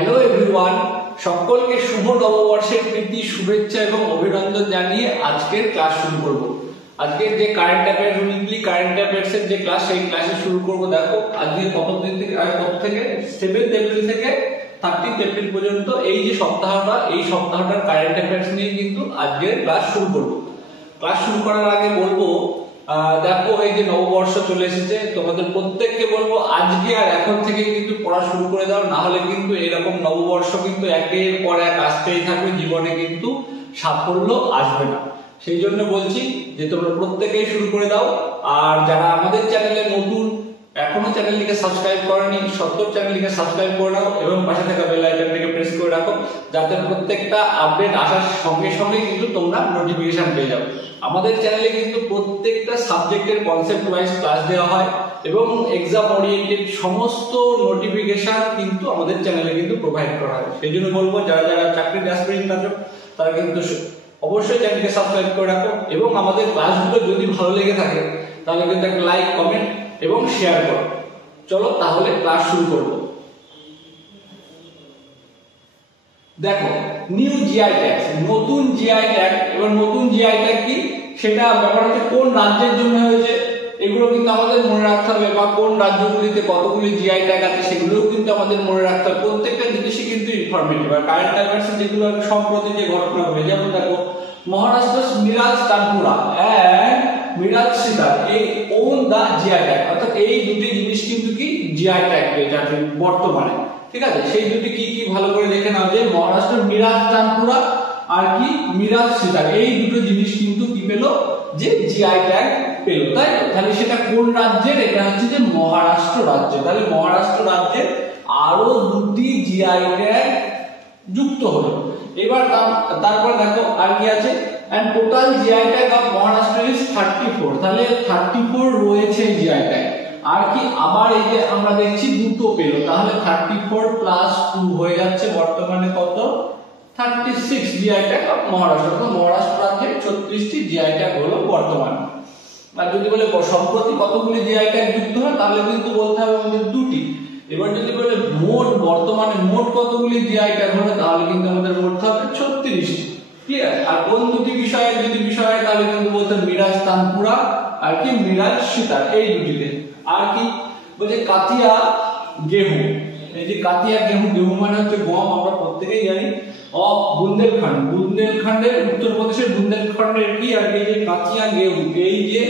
Hello everyone, সকলকে শুভ নববর্ষের প্রীতি শুভেচ্ছা এবং অভিনন্দন জানিয়ে আজকের ক্লাস শুরু করব। আজকের যে current affairs weekly current affairs এর যে ক্লাস, সেই ক্লাসে শুরু করব। দেখো আজকে কত থেকে 7 এপ্রিল থেকে 30 এপ্রিল পর্যন্ত এই যে সপ্তাহটার কারেন্ট অ্যাফেয়ার্স নিয়ে কিন্তু আজকের ক্লাস শুরু করব। ক্লাস শুরু করার আগে বলবো, দেখো এই যে নববর্ষ চলে এসেছে, তোমাদের প্রত্যেককে বলবো আজকে আর এখন থেকে কিন্তু পড়া শুরু করে দাও, না হলে কিন্তু এরকম নববর্ষ কিন্তু একের পর এক আসতেই থাকবে, জীবনে কিন্তু সাফল্য আসবে না। সেই জন্য বলছি যে তোমরা প্রত্যেকেই শুরু করে দাও। আর যারা আমাদের চ্যানেলে নতুন, এখনো চ্যানেলটিকে সাবস্ক্রাইব করেনি, চ্যানেলটিকে সাবস্ক্রাইব করে নাও এবং পাশে থাকা বেল আইকনটিকে প্রেস করে রাখো, যাতে প্রত্যেকটা আপডেট আসার সঙ্গে সঙ্গে কিন্তু তোমরা নোটিফিকেশন পেয়ে যাও। আমাদের চ্যানেলে কিন্তু প্রত্যেকটা সাবজেক্টের কনসেপ্ট ওয়াইজ ক্লাস দেওয়া হয় এবং এক্সাম ওরিয়েন্টেড সমস্ত নোটিফিকেশন কিন্তু আমাদের চ্যানেলে কিন্তু প্রোভাইড করা হয়। সেই জন্য বলবো, যারা যারা চাকরির অ্যাসপিরেন্ট আছো তারা কিন্তু অবশ্যই চ্যানেলকে সাবস্ক্রাইব করে রাখো এবং আমাদের ক্লাসগুলো যদি ভালো লেগে থাকে তাহলে কিন্তু একটা লাইক, কমেন্ট এবং শেয়ার করো। চলো তাহলে ক্লাস শুরু করব। দেখো, নিউ জিআই ট্যাগ, নতুন জিআই ট্যাগ। এবার নতুন জিআই ট্যাগ কি, সেটা ব্যাপার হচ্ছে কোন রাজ্যের জন্য হয়েছে, এগুলো কিন্তু আমাদের মনে রাখতে হবে, বা কোন রাজ্যগুলিতে কতগুলি জিআই ট্যাগ আছে সেগুলোও কিন্তু আমাদের মনে রাখতে হবে। প্রত্যেকটা জিনিসই কিন্তু ইনফরমেটিভ। আর কারেন্ট অ্যাফেয়ার্স যেগুলো সম্প্রতি যে ঘটনা ঘটে, যেমন দেখো মহারাষ্ট্র মিরাজ তানপুরা এন্ড মিরাজ সিতার এই ওন দা জিআই ট্যাগ, অর্থাৎ এই দুটি জিনিস কিন্তু কি জিআই ট্যাগ পেয়ে যাচ্ছে বর্তমানে। ঠিক আছে, সেই দুটি কি কি ভালো করে দেখে নাও, যে মহারাষ্ট্র মিরাজ তানপুরা আর কি মিরাজ সিতার, এই দুটো জিনিস কিন্তু কি পেলো, যে জিআই ট্যাগ পেলো। তাই তাহলে সেটা কোন রাজ্যের, এটা হচ্ছে যে মহারাষ্ট্র রাজ্য। তাহলে মহারাষ্ট্র রাজ্যের আরো দুটি জিআই ট্যাগ যুক্ত হলো। এবার তারপর দেখো আর কি আছে, and total GI tag of Maharashtra is 34। তাহলে 34 রয়েছে জিআই ট্যাগ। আর কি আবার এই যে আমরা দেখছি দুটো পেলো, তাহলে 34 প্লাস 2 হয়ে যাচ্ছে বর্তমানে কত, 36 জিআই ট্যাগ অফ মহারাষ্ট্র। তো মহারাষ্ট্র রাজ্যের 36টি জিআই ট্যাগ হলো বর্তমানে। আর যদি বলে সম্প্রতি কতগুলি জিআই ট্যাগ যুক্ত হয়, তাহলে কিন্তু বলতে হবে আমাদের দুটি। এবার যদি বলে মোট বর্তমানে মোট কতগুলি জিআই ট্যাগ হলো, তাহলে কিন্তু আমাদের বলতে হবে 36টি। ক্লিয়ার? আর কোন দুটি বিষয়ে, যদি বিষয় তাহলে কিন্তু বলতে মিরাজ তানপুরা আর কি মিরাজ সিতার, এই দুটিতে। আর কি বলে কাতিয়া গেহু, এই যে কাতিয়া গেহু, গেহু মানে হচ্ছে গম, আমরা প্রত্যেকেই জানি। অফ বুন্দেলখণ্ডের উত্তরপ্রদেশের বুন্দেলখণ্ডের কি আর এই যে কাতিয়া গেহু, এই যে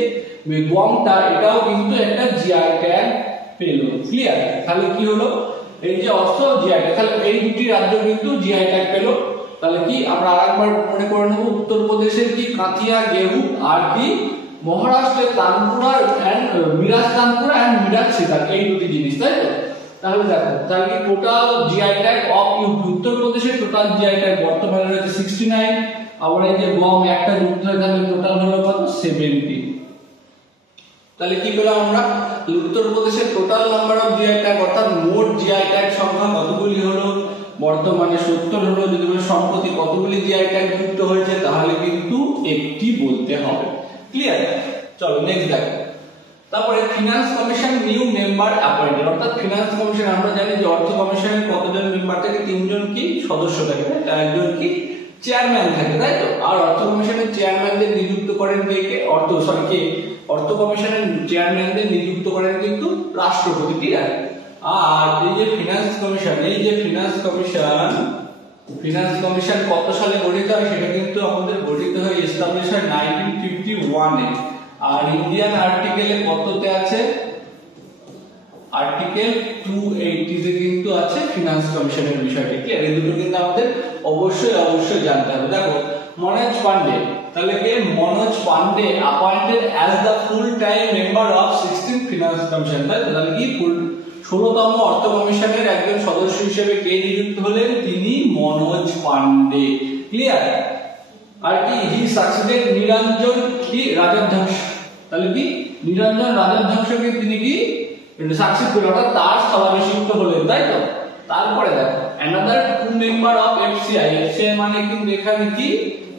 গমটা, এটাও কিন্তু একটা জিআই ট্যাগ পেলো। ক্লিয়ার? তাহলে কি হলো, এই যে অর্থ জিআই ট্যাগ, তাহলে এই দুটি রাজ্য কিন্তু জিআই ট্যাগ পেলো। তাহলে কি আমরা আরেকবার মনে করে নেব, উত্তরপ্রদেশের কি কাতিয়া গেহু আর কি মহারাষ্ট্রের তানপুরা এন্ড মিরাজ তানপুরা এন্ড মিরাজ সিতার, এই দুটি জিনিস। তাই তো? তাহলে দেখো, তাহলে কি টোটাল জিআই ট্যাগ অফ উত্তরপ্রদেশের টোটাল জিআই ট্যাগ বর্তমানে রয়েছে 69। আবার এই যে গম একটা যুক্ত হয়ে থাকলে টোটাল হলো কত, 70। তাহলে কি পেলাম আমরা, উত্তরপ্রদেশের total number of GI tag, অর্থাৎ মোট জিআই ট্যাগ সংখ্যা কতগুলি হলো, বর্তমানে 70 হলো। যদি বলে সম্প্রতি কতগুলি জিআই ট্যাগ যুক্ত হয়েছে, তাহলে কিন্তু একটি বলতে হবে। ক্লিয়ার? চলো নেক্সট দেখো। তারপরে finance commission new member appointed, অর্থাৎ ফিনান্স কমিশন আমরা জানি যে অর্থ কমিশনের কতজন মেম্বার থাকে, 3 জন কি সদস্য থাকে, একজন কি চেয়ারম্যান থাকে, তাই তো? আর অর্থ কমিশনের চেয়ারম্যানদের নিযুক্ত করেন কে, অর্থ কমিশনের চেয়ারম্যানদের নিযুক্ত করেন কিন্তু রাষ্ট্রপতি। ক্লিয়ার? আর এই যে ফিনান্স কমিশন কত সালে গঠিত হয়, সেটা কিন্তু আমাদের গঠিত হয়, এস্টাবলিশ হয় 1951 এ। আর ইন্ডিয়ান আর্টিকেলে কততে আছে, আর্টিকেল 280 তে কিন্তু আছে ফিনান্স কমিশনের বিষয়টি। ক্লিয়ার? এই দুটো কিন্তু আমাদের অবশ্যই জানতে হবে। দেখো মনোজ পান্ডে, তাহলে কে Manoj Pandey appointed as the full time member of 16th finance commission. তাহলে কি 16তম অর্থ কমিশনের একজন সদস্য হিসেবে কে নিযুক্ত হলেন, তিনি মনোজ পান্ডে। ক্লিয়ার? আর কি হি সাকসিডেড নিরঞ্জন কি রাজধ্বংস, তাহলে কি নিরঞ্জন রাজধ্বংসকে তিনি কি সাকসিড করলেন, অর্থাৎ তার স্থলাভিষিক্ত হলেন। তাই তো? তারপরে দেখো another 2 member of FCI, FCI মানে কিন্তু এখানে কি,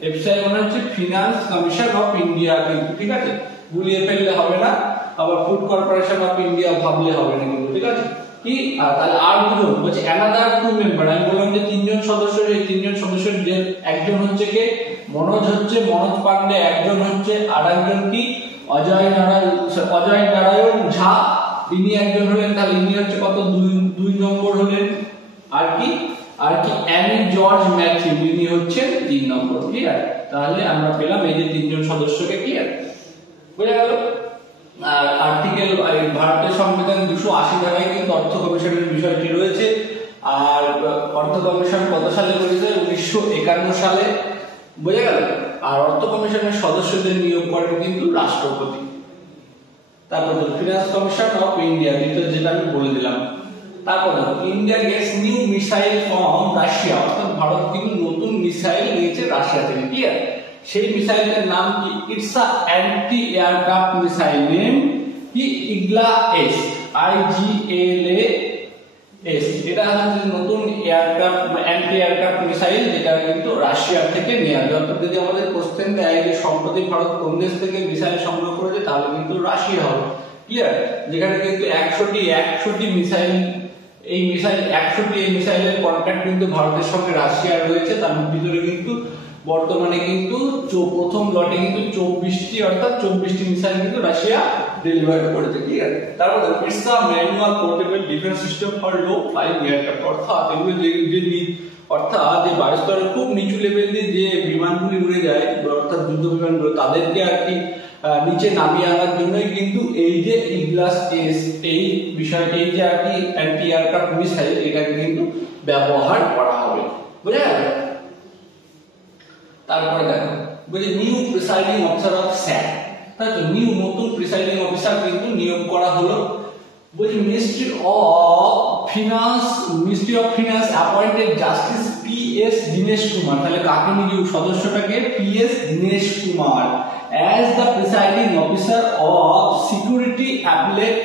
এফসিআই মানে হচ্ছে ফিনান্স কমিশন অফ ইন্ডিয়া কিন্তু। ঠিক আছে, গুলিয়ে ফেললে হবে না, আবার ফুড কর্পোরেশন অফ ইন্ডিয়া ভাবলে হবে না কিন্তু। ঠিক আছে, কি তাহলে আর দুজন বলছে অ্যানাদার টু মেম্বার, আমি বললাম যে তিনজন সদস্য, এই তিনজন সদস্যের যে একজন হচ্ছে কে মনোজ পান্ডে, একজন হচ্ছে আর একজন কি অজয় নারায়ণ ঝা, ইনি একজন হলেন, তাহলে ইনি হচ্ছে কত 2 নম্বর হলেন। আর কি অ্যানি জর্জ ম্যাথিউ, ইনি হচ্ছেন 3 নম্বর। ক্লিয়ার? তাহলে আমরা পেলাম এই যে তিনজন সদস্যকে। ক্লিয়ার? বুঝা গেল? আর আর্টিকেল ভারতের সংবিধান 280 ধারায় কিন্তু অর্থ কমিশনের বিষয়টি রয়েছে। আর অর্থ কমিশন কত সালে করেছে? 1951 সালে। বুঝা গেল? আর অর্থ কমিশনের সদস্যদের নিয়োগ করেন কিন্তু রাষ্ট্রপতি। তারপর ফিনান্স কমিশন অফ ইন্ডিয়া, যেটা আমি বলে দিলাম। তারপর India gets new missile from Russia, অর্থাৎ ভারত কিন্তু নতুন মিসাইল নিয়েছে রাশিয়া থেকে। ক্লিয়ার? সেই মিসাইলের নাম কি? It's a anti aircraft missile name কি ইগলা এস, IGLA-S। এটা হচ্ছে নতুন এয়ারক্রাফট অ্যান্টি এয়ারক্রাফট মিসাইল, যেটা কিন্তু রাশিয়া থেকে নেওয়া হয়। অর্থাৎ যদি আমাদের কোশ্চেন দেয় যে সম্প্রতি ভারত কোন দেশ থেকে মিসাইল সংগ্রহ করেছে, তাহলে কিন্তু রাশিয়া হবে। ক্লিয়ার? যেখানে কিন্তু 100টি মিসাইল, এই মিসাইলের কন্ট্রাক্ট কিন্তু ভারতের সঙ্গে রাশিয়ার রয়েছে। তার ভিতরে কিন্তু বর্তমানে কিন্তু প্রথম লটে কিন্তু 24টি, অর্থাৎ 24টি মিসাইল কিন্তু রাশিয়া ডেলিভার করেছে। ক্লিয়ার? তারপরে it's a manual portable defence system for low flying aircraft, অর্থাৎ এগুলো যে বায়ুস্তরের খুব নিচু লেভেল দিয়ে যে বিমানগুলি উড়ে যায়, অর্থাৎ যুদ্ধ বিমানগুলো, তাদেরকে আর কি নিচে নামিয়ে আনার জন্যই কিন্তু এই যে ইগলাস এস, এই বিষয়টি, এই যে আর কি অ্যান্টি এয়ারক্রাফট মিসাইল, এটাকে কিন্তু ব্যবহার করা হবে। বুঝা গেল? তারপরে দেখো বলি নিউ প্রিসাইডিং অফিসার অফ স্যাট, তাই তো নতুন প্রিসাইডিং অফিসার কিন্তু নিয়োগ করা হলো। বলি ministry of finance appointed justice PS Dinesh Kumar, তাহলে কাকে নিয়োগ? সদস্যটাকে PS Dinesh Kumar as the presiding officer of security appellate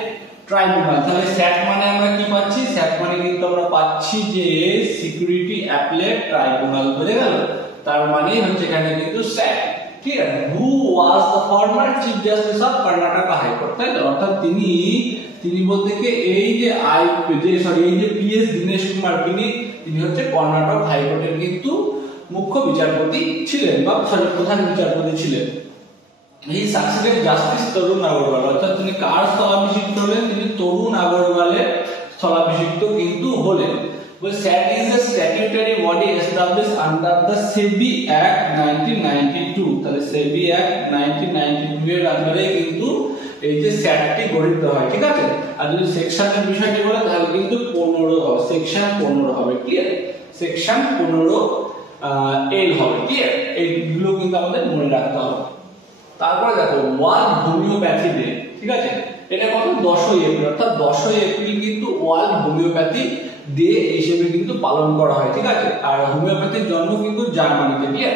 tribunal. তাহলে স্যাট মানে আমরা কি পাচ্ছি? স্যাট মানে কিন্তু আমরা পাচ্ছি যে সিকিউরিটি অ্যাপেলেট ট্রাইব্যুনাল। বুঝে গেল? তার মানে হচ্ছে এখানে কিন্তু স্যাট। ঠিক আছে? Who was the former chief justice of Karnataka high court, তাই তো? অর্থাৎ তিনি বলতে কি এই যে PS দীনেশ কুমার, তিনি হচ্ছে কর্ণাটক হাইকোর্টের কিন্তু মুখ্য বিচারপতি ছিলেন, বা প্রধান বিচারপতি ছিলেন। এই সাকসেসেড জাস্টিস তরুণ আগরওয়াল, অর্থাৎ তিনি কার স্থলাভিষিক্ত হলেন? তিনি তরুণ আগরওয়ালের স্থলাভিষিক্ত কিন্তু হলেন। SAT is a statutory body established under the SEBI Act 1992, তাহলে SEBI Act 1992 এর আন্ডারে কিন্তু এই যে স্যাটটি গঠিত হয়। ঠিক আছে? আর যদি সেকশনের বিষয়টি বলে তাহলে কিন্তু 15 হবে, সেকশন 15 হবে। ক্লিয়ার? সেকশন 15 এল হবে। ক্লিয়ার? এইগুলো কিন্তু আমাদের মনে রাখতে হবে। তারপরে দেখো ওয়ার্ল্ড হোমিওপ্যাথি ডে। ঠিক আছে? এটা কত? 10ই এপ্রিল, অর্থাৎ 10ই এপ্রিল কিন্তু ওয়ার্ল্ড হোমিওপ্যাথি ডে হিসেবে কিন্তু পালন করা হয়। ঠিক আছে? আর হোমিওপ্যাথির জন্ম কিন্তু জার্মানিতে। ক্লিয়ার?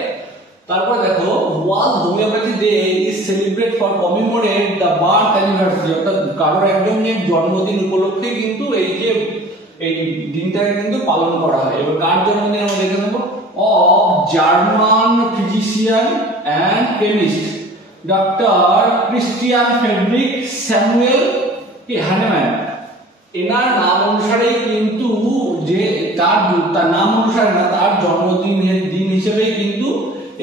তারপর দেখো world homeopathy day is celebrate for কমিমোরেট the birth anniversary, অর্থাৎ কারোর একজনের জন্মদিন উপলক্ষে কিন্তু এই দিনটাকে কিন্তু পালন করা হয়। এবার কার জন্মদিন আমরা দেখে নেব। Of German physician and chemist doctor Christian Frederick Samuel Hahnemann, এনার নাম অনুসারেই কিন্তু যে তার নাম অনুসারে না, তার জন্মদিনের দিন হিসেবেই কিন্তু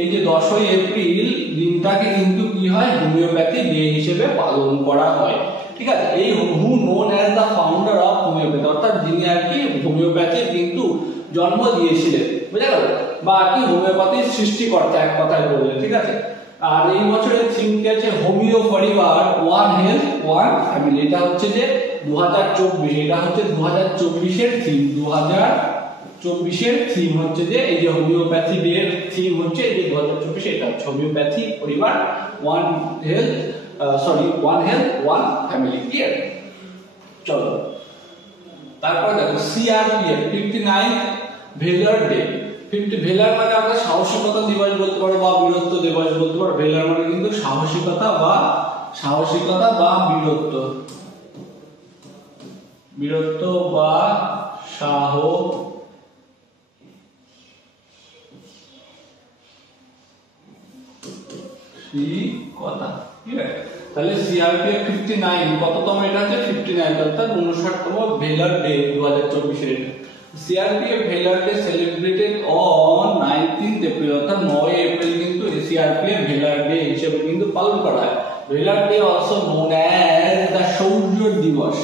এই যে 10ই এপ্রিল দিনটাকে কিন্তু কি হয়? হোমিওপ্যাথি ডে হিসেবে পালন করা হয়। ঠিক আছে? এই who known as the founder of homeopathy, অর্থাৎ যিনি আর কি হোমিওপ্যাথির কিন্তু জন্ম দিয়েছিলেন। বুঝা গেল? বা কি হোমিওপ্যাথির সৃষ্টিকর্তা এক কথায় বললেন। ঠিক আছে? আর এই বছরের থিম কি আছে? হোমিও পরিবার, ওয়ান হেলথ ওয়ান ফ্যামিলি। এটা হচ্ছে যে 2024, এটা হচ্ছে 2024 এর থিম। 2024 এর থিম হচ্ছে যে এই যে হোমিওপ্যাথি ডে এর থিম হচ্ছে এই যে 2024, এটা হচ্ছে হোমিওপ্যাথি পরিবার, one health one family. Clear? চলো তারপর দেখো CRPF 59 ভেলার ডে। ভেলার মানে আমরা সাহসিকতা দিবস বলতে পারো বা বীরত্ব দিবস বলতে পারো। ভেলার মানে কিন্তু সাহসিকতা বা বীরত্ব বা সাহসিকতা। ঠিক আছে? তাহলে সিআরপিএফ 59 কততম এটা হচ্ছে 59 অর্থাৎ 59তম ভেলার ডে 2024 এর। CRPF valour day celebrated on 19th April অর্থাৎ 9 এপ্রিল কিন্তু সিআরপিএফ ভেলার ডে হিসেবে কিন্তু পালন করা হয়। Valour day also known as the Shaurya Diwas,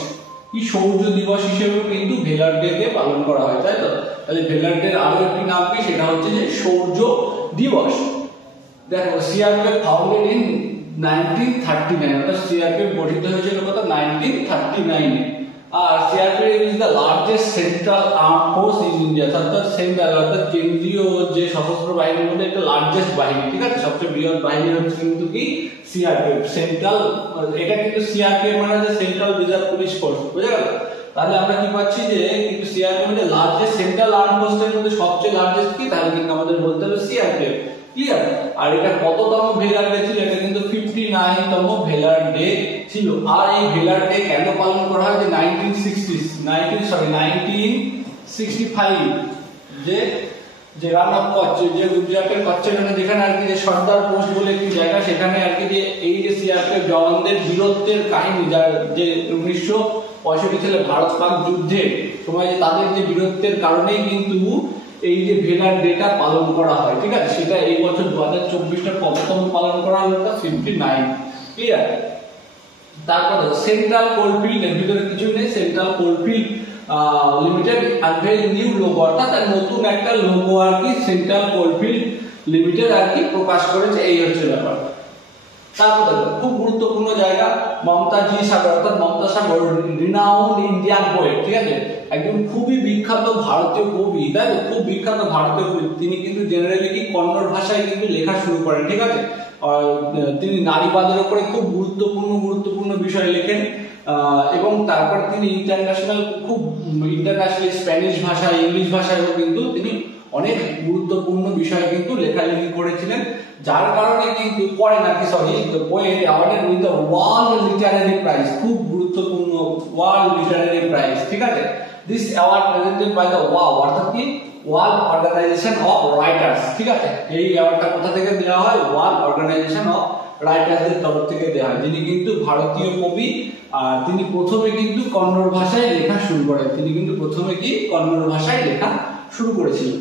কি শৌর্য দিবস হিসেবে কিন্তু ভেলার ডে কে পালন করা হয়, তাই তো? তাহলে ভেলার ডে আরো একটি নাম কি, সেটা হচ্ছে যে শৌর্য দিবস। দেখো সিআরপিএফ ফাউন্ডেড ইন 1939 অর্থাৎ সিআরপিএফ গঠিত হয়েছিল কত 1939 এ। আর CRPF is the largest central arm force in India, অর্থাৎ সেন্ট্রাল অর্থাৎ কেন্দ্রীয় যে সশস্ত্র বাহিনীর মধ্যে একটা লার্জেস্ট বাহিনী, ঠিক আছে? সবচেয়ে বৃহৎ বাহিনী হচ্ছে কিন্তু কি সিআরপিএফ সেন্ট্রাল, এটা কিন্তু সিআরপিএফ মানে হচ্ছে সেন্ট্রাল রিজার্ভ পুলিশ ফোর্স, বুঝা গেল? তাহলে আমরা কি পাচ্ছি যে কিন্তু সিআরপিএফ মানে লার্জেস্ট সেন্ট্রাল আর্ম ফোর্সের মধ্যে সবচেয়ে লার্জেস্ট কি, তাহলে কিন্তু আমাদের বলতে হবে সিআরপিএফ, ক্লিয়ার? আর এটা কততম ভেলার ডে ছিল, এটা কিন্তু 59তম ভেলার ডে ছিল। আর এই ভেলার ডে কেন পালন করা হয় যে 1965 যে রান অফ কচ্ছ, যে গুজরাটের কচ্ছখানে যেখানে আর কি যে সর্দার পোস্ট বলে একটি জায়গা, সেখানে আর কি যে এই যে সিআরপিএফ জওয়ানদের বীরত্বের কাহিনী, যার যে 1965 সালে ভারত পাক যুদ্ধের সময় যে তাদের যে বীরত্বের কারণেই কিন্তু এই যে ভেলার ডেটা পালন করা হয়, ঠিক আছে? সেটা এই বছর 2024 কততম পালন করা হলো, 59, ক্লিয়ার? তারপর সেন্ট্রাল কোলফিল্ড, এর ভিতরে কিছু নেই, central coalfield limited unveil new logo, অর্থাৎ নতুন একটা লোগো আর কি সেন্ট্রাল কোলফিল্ড লিমিটেড আর কি প্রকাশ করেছে, এই হচ্ছে ব্যাপার। তারপর খুব গুরুত্বপূর্ণ জায়গা মমতাজি সাগর, অর্থাৎ মমতা সাগর রিনাউন্ড ইন্ডিয়ান পোয়েট, ঠিক আছে? একদম খুবই বিখ্যাত ভারতীয় কবি, তাই তো? খুব বিখ্যাত ভারতীয় কবি। তিনি কিন্তু জেনারেলি কি কন্নড় ভাষায় কিন্তু লেখা শুরু করেন, ঠিক আছে? তিনি নারীবাদের উপরে খুব গুরুত্বপূর্ণ বিষয় লেখেন, এবং তারপর তিনি ইন্টারন্যাশনাল স্প্যানিশ ভাষায়, ইংলিশ ভাষায়ও কিন্তু তিনি অনেক গুরুত্বপূর্ণ বিষয় কিন্তু লেখালেখি করেছিলেন, যার কারণে কিন্তু poet awarded with the world literary prize, খুব গুরুত্বপূর্ণ ওয়ার্ল্ড লিটারারি প্রাইজ, ঠিক আছে? This award presented by the অর্থাৎ কি ওয়ার্ল্ড অর্গানাইজেশন অফ রাইটার্স, ঠিক আছে? এই অ্যাওয়ার্ডটা কোথা থেকে দেওয়া হয়? ওয়ার্ল্ড অর্গানাইজেশন অফ রাইটার্সদের তরফ থেকে দেওয়া হয়, যিনি কিন্তু ভারতীয় কবি। আর তিনি প্রথমে কিন্তু কন্নড় ভাষায় লেখা শুরু করেন, শুরু করেছিলেন।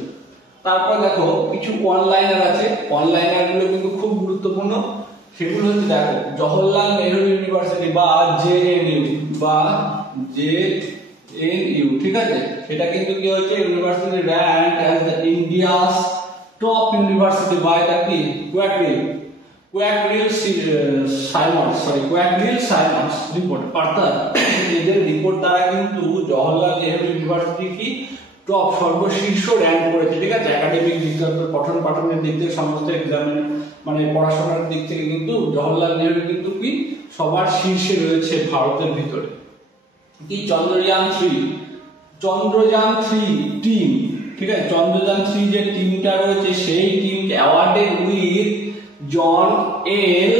তারপর দেখো কিছু ওয়ানলাইনার আছে, ওয়ানলাইনার গুলো কিন্তু খুব গুরুত্বপূর্ণ। সেগুলো হচ্ছে দেখো জওহরলাল নেহরু ইউনিভার্সিটি বা জেএনইউ, ঠিক আছে? এটা কিন্তু কি হচ্ছে university rank as the India's top university by the কি কোয়াকরিল সাইমন্স রিপোর্ট, অর্থাৎ এদের রিপোর্ট দ্বারা কিন্তু জওহরলাল নেহরু ইউনিভার্সিটি কি টপ সর্বশীর্ষ র্যাঙ্ক করেছে, ঠিক আছে? একাডেমিক দিক থেকে, পঠন পাঠনের দিক থেকে, সমস্ত এক্সামিন মানে পড়াশোনার দিক থেকে কিন্তু জওহরলাল নেহরু কিন্তু কি সবার শীর্ষে রয়েছে ভারতের ভিতরে। কি চন্দ্রযান 3 টিম, ঠিক আছে? চন্দ্রযান 3 যে টিমটা রয়েছে সেই টিমকে awarded with John L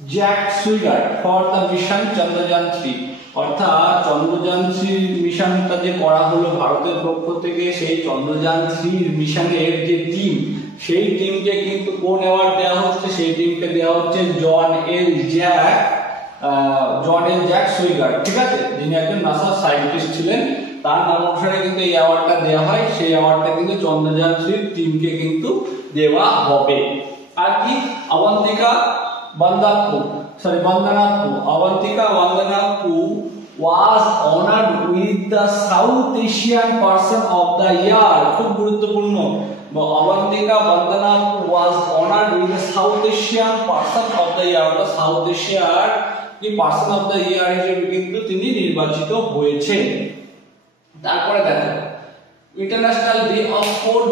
Jack সুইগার ফর দ্য মিশন চন্দ্রযান 3, অর্থাৎ চন্দ্রযান 3 মিশনটা যে করা হলো ভারতের পক্ষ থেকে, সেই চন্দ্রযান 3 মিশনের যে টিম, সেই টিমকে কিন্তু কোন অ্যাওয়ার্ড দেওয়া হচ্ছে? সেই টিমকে দেওয়া হচ্ছে জন এল জ্যাক সুইগার, ঠিক আছে? যিনি একজন নাসা সায়েন্টিস্ট ছিলেন, তার নাম অনুসারে কিন্তু এই অ্যাওয়ার্ডটা দেওয়া হয়। সেই অ্যাওয়ার্ডটা কিন্তু চন্দ্রযান 3 টিমকে কিন্তু দেওয়া হবে। আর কি Abantika Vandanapu was honored with the South Asian Person of the Year, খুব গুরুত্বপূর্ণ। Abantika Vandanapu was honored with the South Asian Person of the Year, the South Asian কি Person of the Year হিসেবে কিন্তু তিনি নির্বাচিত হয়েছেন। তারপরে দেখো international day of sport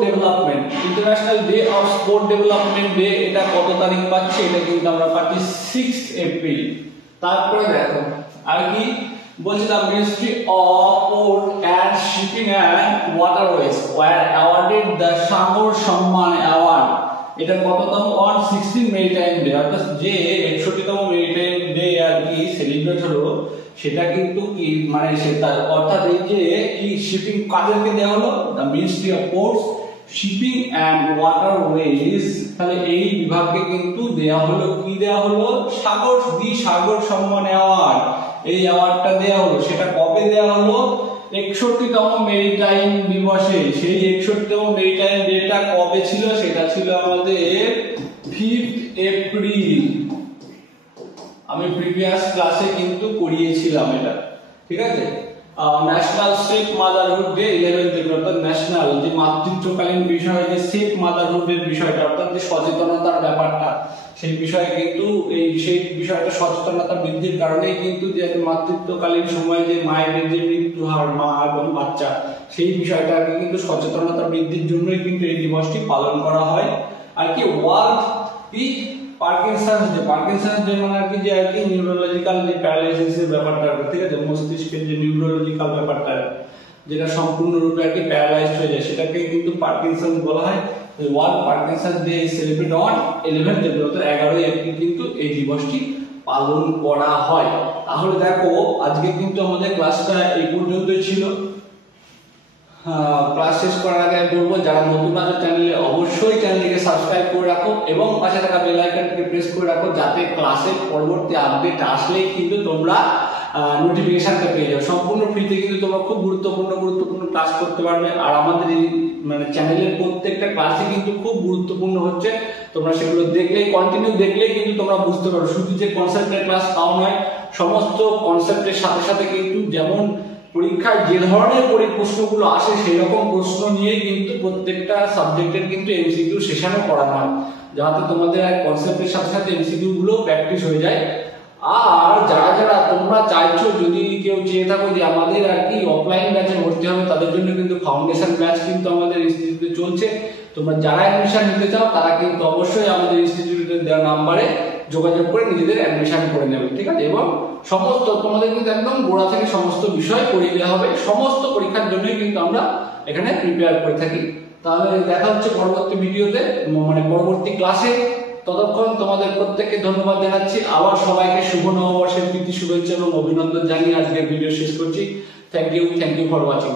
development day, এটা কত তারিখ পাচ্ছি? এটা কিন্তু আমরা পাচ্ছি 6 এপ্রিল। তারপরে দেখো আর কি বলছে, the ministry of port and shipping and waterways were awarded the Sagar Samman award, এটা কততম? অন 16 মেরিটাইম ডে, অর্থাৎ যে 61তম মেরিটাইম ডে আর কি সেলিব্রেট হলো, সেটা কিন্তু কি মানে সেটা অর্থাৎ এই যে কি শিপিং কাদেরকে দেওয়া হলো? The ministry of ports shipping and waterways, তাহলে এই বিভাগকে কিন্তু দেয়া হলো, কি দেয়া হলো, সাগর সম্মান অ্যাওয়ার্ড। এই অ্যাওয়ার্ডটা দেয়া হলো, সেটা কবে দেয়া হলো, 61তম মেরিটাইম দিবসে। সেই 61তম মেরিটাইম ডেটা কবে ছিল, সেটা ছিল আমাদের 5 এপ্রিল। আমি প্রিভিয়াস ক্লাসে কিন্তু পড়িয়েছিলাম এটা, ঠিক আছে। National safe motherhood day 11th April, অর্থাৎ ন্যাশনাল যে মাতৃত্বকালীন বিষয়, যে সেফ মাদারহুডের বিষয়টা, অর্থাৎ যে সচেতনতার ব্যাপারটা, সেই বিষয়ে কিন্তু সেই বিষয়টা সচেতনতা বৃদ্ধির কারণেই কিন্তু যে মাতৃত্বকালীন সময়ে যে মায়েদের যে মৃত্যু হার, মা এবং বাচ্চা, সেই বিষয়টাকে কিন্তু সচেতনতা বৃদ্ধির জন্যই কিন্তু এই দিবসটি পালন করা হয়। আর কি ওয়ার্ল্ড কি পার্কিনসন্স ডে মানে আর কি যে আর কি নিউরোলজিক্যাল যে প্যারালাইসিসের ব্যাপারটা, ঠিক আছে, মস্তিষ্কের যে নিউরোলজিক্যাল ব্যাপারটা যেটা সম্পূর্ণরূপে আর কি প্যারালাইজড হয়ে যায়, সেটাকে কিন্তু পার্কিনসন্স বলা হয়। World Parkinson's day is celebrated on 11th April, অর্থাৎ 11 এপ্রিল কিন্তু এই দিবসটি পালন করা হয়। তাহলে দেখো আজকে কিন্তু আমাদের ক্লাসটা এই পর্যন্তই ছিল। ক্লাস শেষ করার আগে বলবো, যারা নতুন আছো চ্যানেলে, অবশ্যই চ্যানেলটিকে সাবস্ক্রাইব করে রাখো এবং পাশে থাকা বেল আইকনটিকে প্রেস করে রাখো, যাতে ক্লাসের পরবর্তী আপডেট আসলেই কিন্তু তোমরা নোটিফিকেশনটা পেয়ে যাও। সম্পূর্ণ ফ্রিতে কিন্তু তোমরা খুব গুরুত্বপূর্ণ ক্লাস করতে পারবে। আর আমাদের এই মানে চ্যানেলের প্রত্যেকটা ক্লাসই কিন্তু খুব গুরুত্বপূর্ণ হচ্ছে। তোমরা সেগুলো দেখলেই, কন্টিনিউ দেখলেই কিন্তু তোমরা বুঝতে পারো। শুধু যে কনসেপ্টের ক্লাস তাও নয়, সমস্ত কনসেপ্টের সাথে সাথে কিন্তু যেমন পরীক্ষায় যে ধরনের প্রশ্নগুলো আসে সেই রকম প্রশ্ন নিয়ে কিন্তু প্রত্যেকটা সাবজেক্টের কিন্তু এমসিকিউ সেশনও করানো হয়, যাতে তোমাদের কনসেপ্টের সাথে সাথে এমসিকিউ গুলো প্র্যাকটিস হয়ে যায়। আর যারা তোমরা চাইছো, যদি কেউ চেয়ে থাকো যে আমাদের আর কি অফলাইন ব্যাচে ভর্তি হবে, তাদের জন্য কিন্তু ফাউন্ডেশন ব্যাচ কিন্তু আমাদের ইনস্টিটিউটে চলছে। তোমরা যারা অ্যাডমিশন নিতে চাও তারা কিন্তু অবশ্যই আমাদের ইনস্টিটিউটের দেওয়া নাম্বারে যোগাযোগ করে নিজেদের অ্যাডমিশন করে নেবে, ঠিক আছে। এবং সমস্ত তোমাদের কিন্তু একদম গোড়া থেকে সমস্ত বিষয় পড়িয়ে দেওয়া হবে। সমস্ত পরীক্ষার জন্যই কিন্তু আমরা এখানে প্রিপেয়ার করে থাকি। তাহলে দেখা হচ্ছে পরবর্তী ভিডিওতে, মানে পরবর্তী ক্লাসে। ততক্ষণ তোমাদের প্রত্যেককে ধন্যবাদ জানাচ্ছি। আবার সবাইকে শুভ নববর্ষের প্রীতি শুভেচ্ছা এবং অভিনন্দন জানিয়ে আজকের ভিডিও শেষ করছি। Thank you for watching.